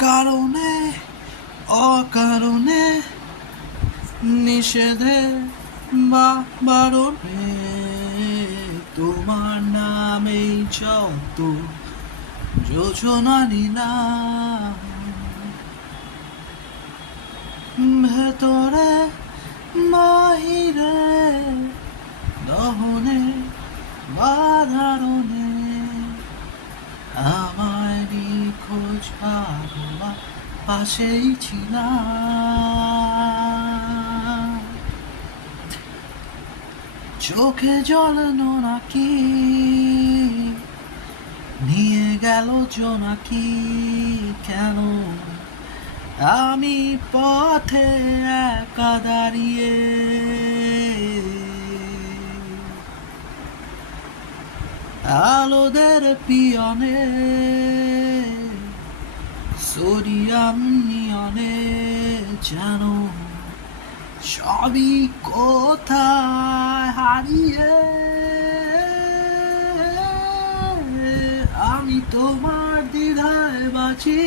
কারণে অকারণে নিষেধে বা বারণে তোমার নামেই যত যোজনানি না ভেতরে বাহিরে দহনে বাধারণে আমায় নিখোঁজ ভাবা পাশেই ছিলাম চোখে জল নাকি নিয়ে গেল জোনাকি কেন আমি পথে একা দাঁড়িয়ে আলোদের পিয়নে সোডিয়াম নিয়নে যেন সবই কোথায় হারিয়ে আমি তোমার দ্বিধায় বাঁচি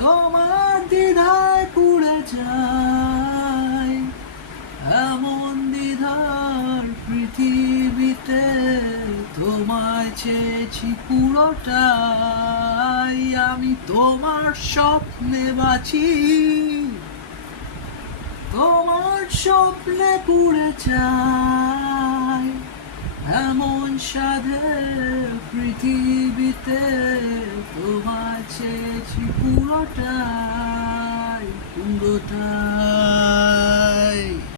তোমার দ্বিধায় পুড়ে যায় এমন দ্বিধার পৃথিবীতে তোমায় চেয়েছি পুরোটাই আমি তোমার স্বপ্নে বাঁচি তোমার স্বপ্নে পুড়ে যায় এমন সাধের পৃথিবীতে তোমায় চেয়েছি পুরোটাই পুরোটাই